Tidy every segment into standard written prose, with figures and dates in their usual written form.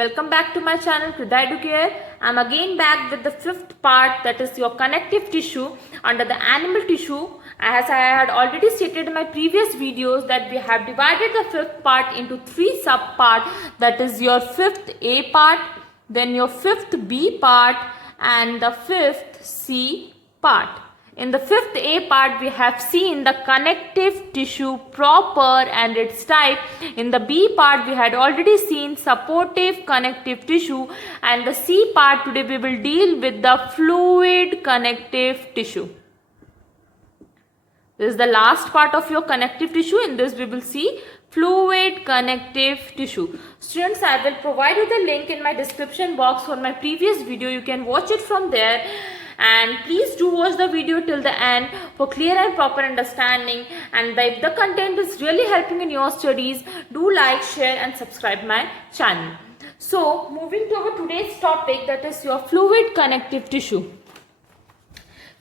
Welcome back to my channel Krida Educare. I'm again back with the fifth part, that is your connective tissue under the animal tissue. As I had already stated in my previous videos that we have divided the fifth part into three subparts, that is your fifth A part, then your fifth B part and the fifth C part. In the fifth A part, we have seen the connective tissue proper and its type. In the B part, we had already seen supportive connective tissue, and the C part today we will deal with the fluid connective tissue. This is the last part of your connective tissue. In this we will see fluid connective tissue. Students, I will provide you the link in my description box for my previous video. You can watch it from there. And please do watch the video till the end for clear and proper understanding. And if the content is really helping in your studies, do like, share and subscribe my channel. So, moving to our today's topic, that is your fluid connective tissue.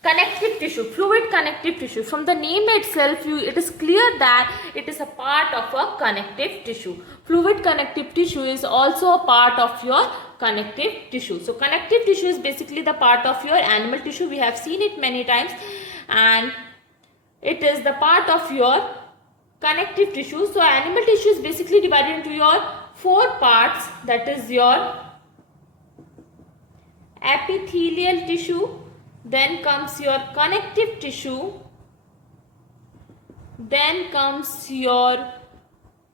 Connective tissue, fluid connective tissue. From the name itself, it is clear that it is a part of a connective tissue. Fluid connective tissue is also a part of your connective tissue. So, connective tissue is basically the part of your animal tissue. We have seen it many times, and it is the part of your connective tissue. So, animal tissue is basically divided into your four parts. That is your epithelial tissue. Then comes your connective tissue, then comes your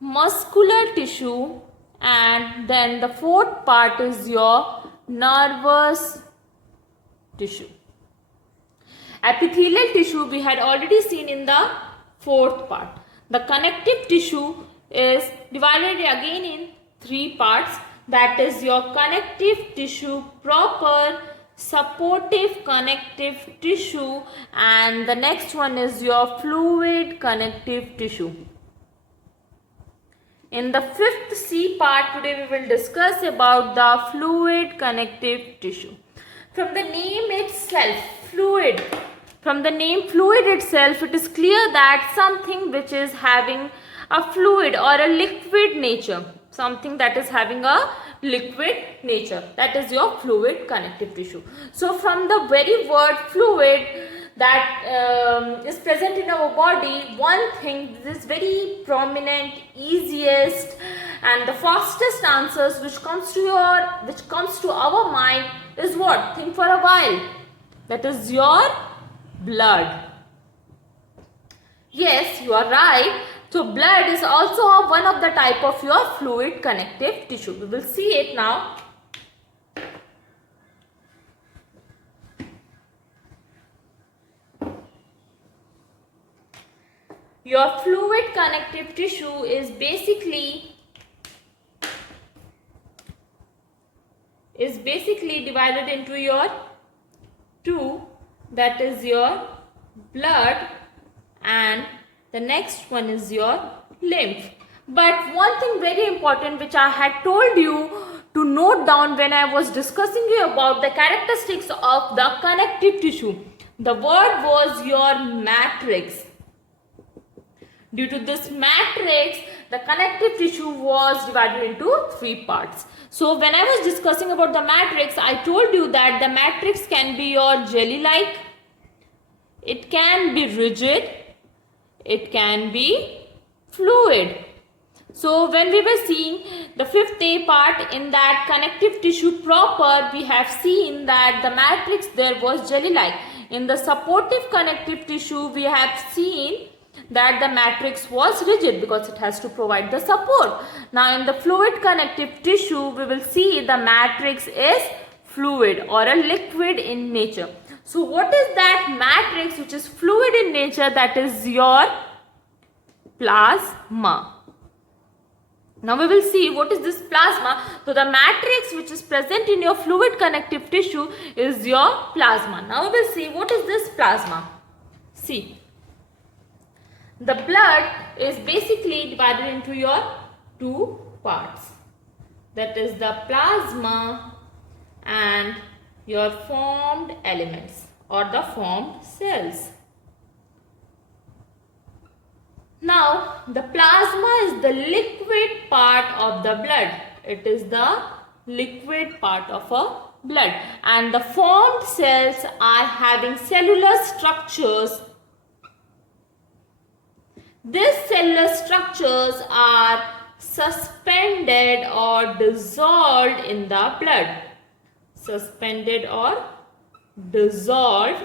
muscular tissue, and then the fourth part is your nervous tissue. Epithelial tissue we had already seen in the fourth part. The connective tissue is divided again in three parts, that is your connective tissue proper, supportive connective tissue, and the next one is your fluid connective tissue. In the fifth C part, today we will discuss about the fluid connective tissue. From the name itself, fluid, from the name fluid itself, it is clear that something which is having a fluid or a liquid nature, something that is having a liquid nature, that is your fluid connective tissue. So from the very word fluid that is present in our body, one thing, this is very prominent, easiest and the fastest answers which comes to our mind is what? Think for a while. That is your blood. Yes, you are right. So, blood is also one of the type of your fluid connective tissue. We will see it now. Your fluid connective tissue is basically divided into your two, that is your blood, and the next one is your lymph. But one thing very important which I had told you to note down when I was discussing you about the characteristics of the connective tissue, the word was your matrix. Due to this matrix, the connective tissue was divided into three parts. So when I was discussing about the matrix, I told you that the matrix can be your jelly-like, it can be rigid, it can be fluid. So when we were seeing the fifth A part, in that connective tissue proper, we have seen that the matrix there was jelly-like. In the supportive connective tissue, we have seen that the matrix was rigid because it has to provide the support. Now in the fluid connective tissue, we will see the matrix is fluid or a liquid in nature. So what is that matrix which is fluid in nature? That is your plasma. Now we will see what is this plasma. So the matrix which is present in your fluid connective tissue is your plasma. Now we will see what is this plasma. See, the blood is basically divided into your two parts. That is the plasma and your formed elements or the formed cells. Now, the plasma is the liquid part of the blood. It is the liquid part of a blood, and the formed cells are having cellular structures. These cellular structures are suspended or dissolved in the blood. Suspended or dissolved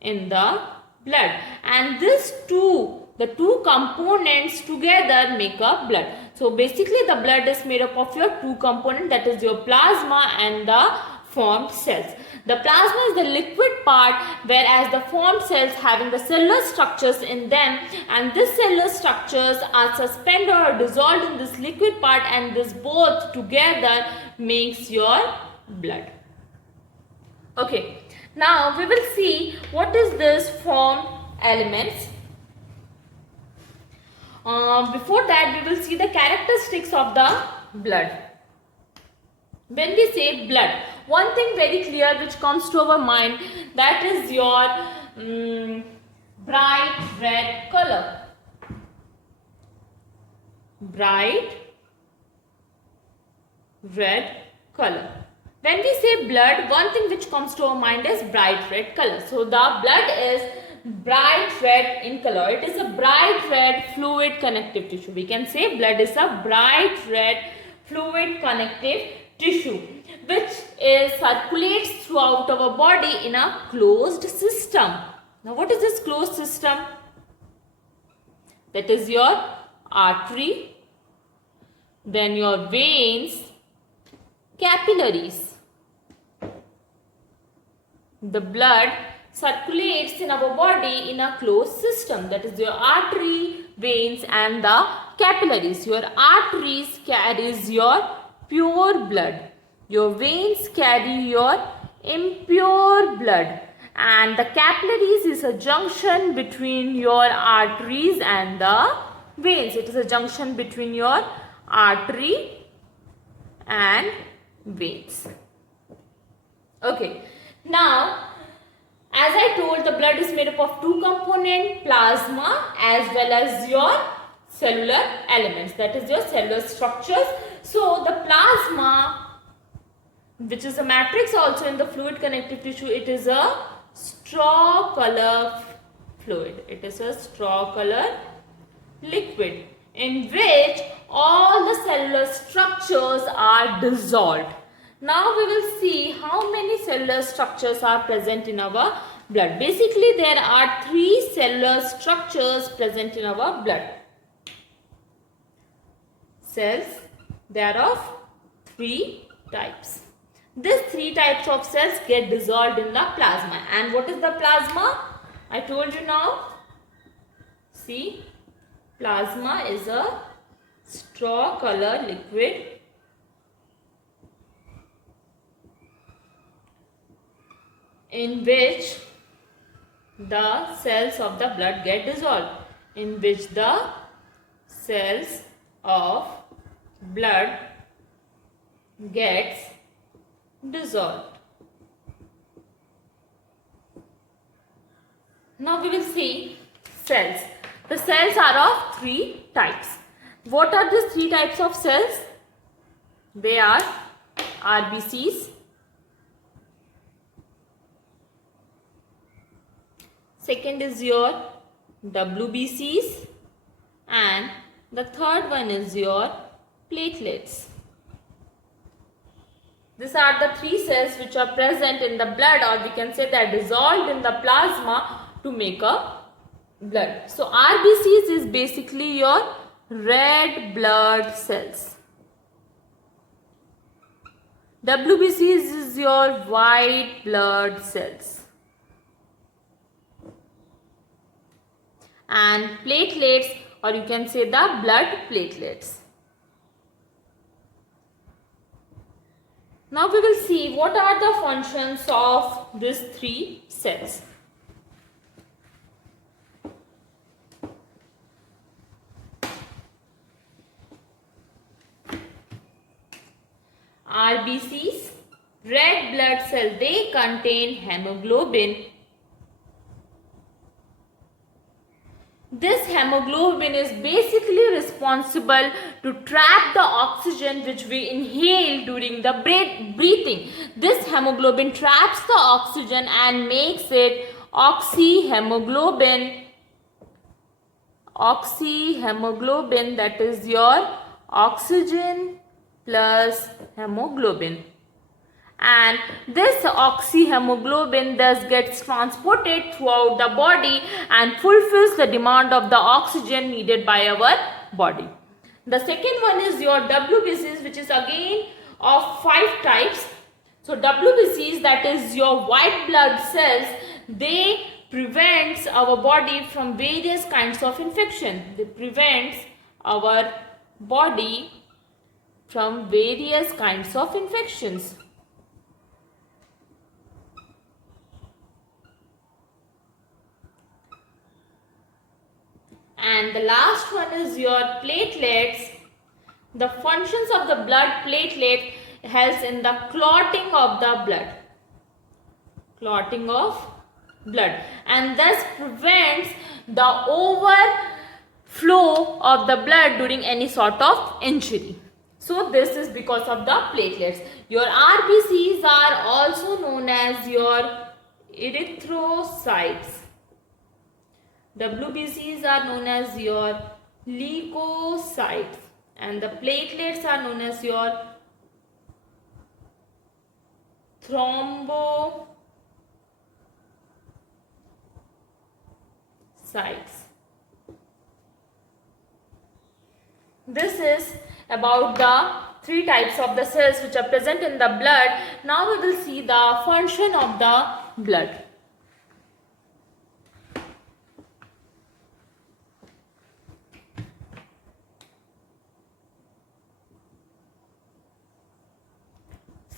in the blood, and the two components together make a blood. So basically the blood is made up of your two components, that is your plasma and the formed cells. The plasma is the liquid part, whereas the formed cells having the cellular structures in them, and these cellular structures are suspended or dissolved in this liquid part, and this both together makes your blood. Okay, now we will see what is this formed elements. Before that, we will see the characteristics of the blood. When we say blood, one thing very clear which comes to our mind, that is your bright red color. Bright red color. When we say blood, one thing which comes to our mind is bright red color. So the blood is bright red in color. It is a bright red fluid connective tissue. We can say blood is a bright red fluid connective tissue which circulates throughout our body in a closed system. Now what is this closed system? That is your artery, then your veins, capillaries. The blood circulates in our body in a closed system, that is your artery, veins and the capillaries. Your arteries carries your pure blood, your veins carry your impure blood, and the capillaries is a junction between your arteries and the veins. It is a junction between your artery and veins. Okay. Now, as I told, the blood is made up of two components, plasma as well as your cellular elements, that is your cellular structures. So, the plasma, which is a matrix also in the fluid connective tissue, it is a straw color fluid. It is a straw color liquid in which all the cellular structures are dissolved. Now we will see how many cellular structures are present in our blood. Basically, there are three cellular structures present in our blood. Cells, there are of three types. These three types of cells get dissolved in the plasma. And what is the plasma? I told you now. See, plasma is a straw color liquid in which the cells of the blood get dissolved. In which the cells of blood gets dissolved. Now we will see cells. The cells are of three types. What are these three types of cells? They are RBCs, second is your WBCs, and the third one is your platelets. These are the three cells which are present in the blood, or we can say they are dissolved in the plasma to make a blood. So RBCs is basically your red blood cells. WBCs is your white blood cells. And platelets, or you can say the blood platelets. Now we will see what are the functions of these three cells. RBCs, red blood cell, they contain hemoglobin. This hemoglobin is basically responsible to trap the oxygen which we inhale during the breathing. This hemoglobin traps the oxygen and makes it oxyhemoglobin. Oxyhemoglobin, that is your oxygen plus hemoglobin. And this oxyhemoglobin thus gets transported throughout the body and fulfills the demand of the oxygen needed by our body. The second one is your WBCs, which is again of 5 types. So WBCs, that is your white blood cells, they prevents our body from various kinds of infection. They prevents our body from various kinds of infections. And the last one is your platelets. The functions of the blood platelet helps in the clotting of the blood. Clotting of blood. And thus prevents the overflow of the blood during any sort of injury. So this is because of the platelets. Your RBCs are also known as your erythrocytes. WBCs are known as your leukocytes, and the platelets are known as your thrombocytes. This is about the 3 types of the cells which are present in the blood. Now we will see the function of the blood.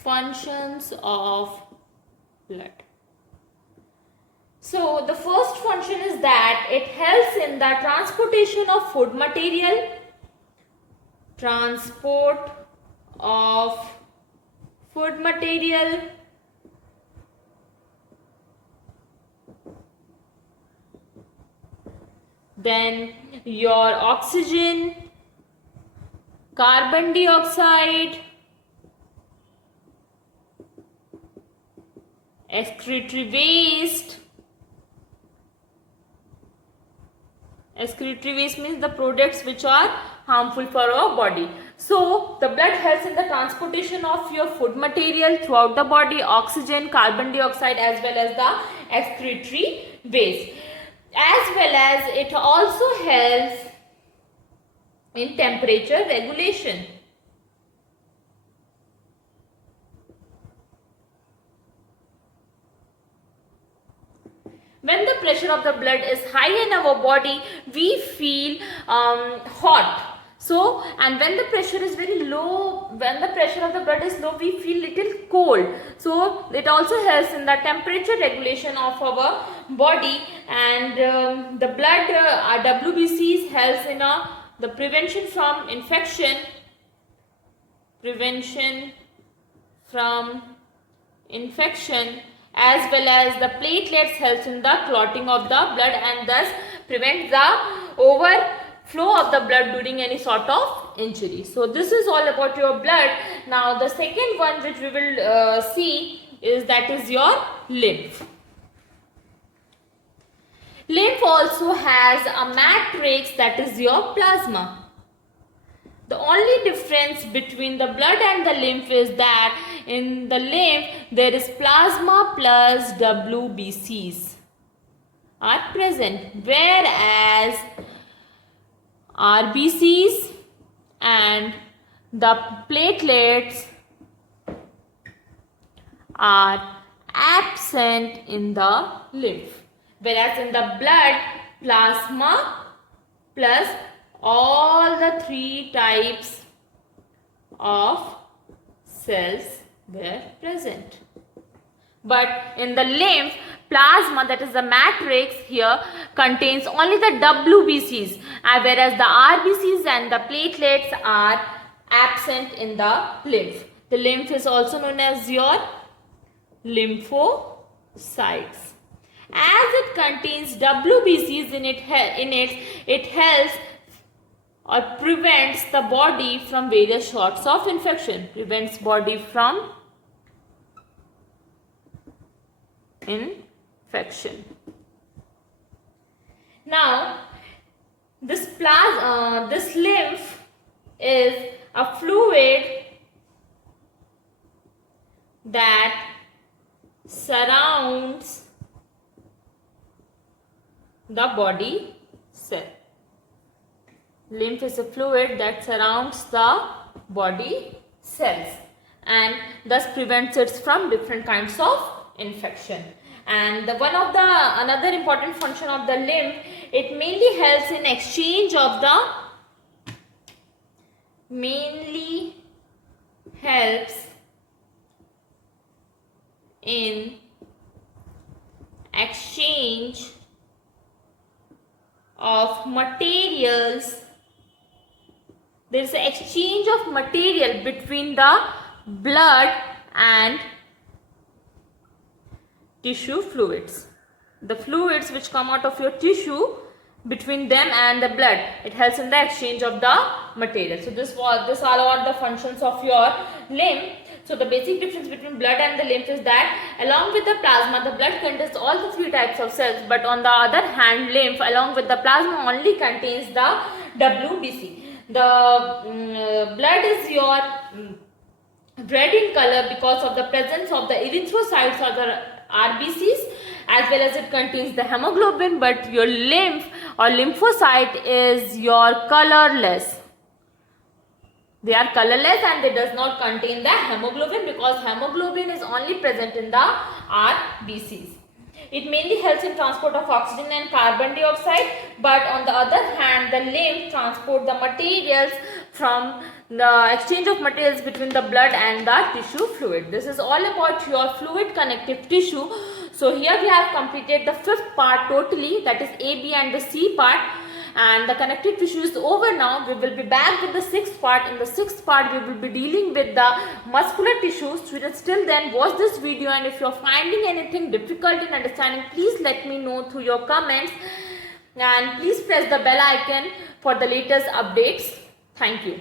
Functions of blood. So the first function is that it helps in the transportation of food material, transport of food material, then your oxygen, carbon dioxide, excretory waste. Excretory waste means the products which are harmful for our body. So the blood helps in the transportation of your food material throughout the body, oxygen, carbon dioxide, as well as the excretory waste. As well as it also helps in temperature regulation. When the pressure of the blood is high in our body, we feel hot. So, and when the pressure is very low, when the pressure of the blood is low, we feel little cold. So, it also helps in the temperature regulation of our body, and the blood WBCs helps in the prevention from infection, as well as the platelets helps in the clotting of the blood and thus prevents the overflow of the blood during any sort of injury. So this is all about your blood. Now the second one which we will see is that is your lymph. Lymph also has a matrix, that is your plasma. The only difference between the blood and the lymph is that in the lymph there is plasma plus WBCs are present, whereas RBCs and the platelets are absent in the lymph, whereas in the blood plasma plus all the 3 types of cells were present. But in the lymph, plasma, that is the matrix here, contains only the WBCs, whereas the RBCs and the platelets are absent in the lymph. The lymph is also known as your lymphocytes. As it contains WBCs in it helps or prevents the body from various sorts of infection. Prevents body from infection. Now, this lymph is a fluid that surrounds the body cell. Lymph is a fluid that surrounds the body cells and thus prevents it from different kinds of infection. And another important function of the lymph, it mainly helps in exchange of materials. There is an exchange of material between the blood and tissue fluids. The fluids which come out of your tissue, between them and the blood, it helps in the exchange of the material. So this all are the functions of your lymph. So the basic difference between blood and the lymph is that along with the plasma, the blood contains all the three types of cells, but on the other hand, lymph along with the plasma only contains the WBC. The blood is your red in color because of the presence of the erythrocytes or the RBCs, as well as it contains the hemoglobin, but your lymph or lymphocyte is your colorless. They are colorless and they does not contain the hemoglobin because hemoglobin is only present in the RBCs. It mainly helps in transport of oxygen and carbon dioxide, but on the other hand, the lymph transport the materials from the exchange of materials between the blood and the tissue fluid. This is all about your fluid connective tissue. So here we have completed the fifth part totally, that is A, B and the C part, and the connective tissue is over now. We will be back with the sixth part. In the sixth part, we will be dealing with the muscular tissues. Students, till then watch this video, and if you are finding anything difficult in understanding, please let me know through your comments, and please press the bell icon for the latest updates. Thank you.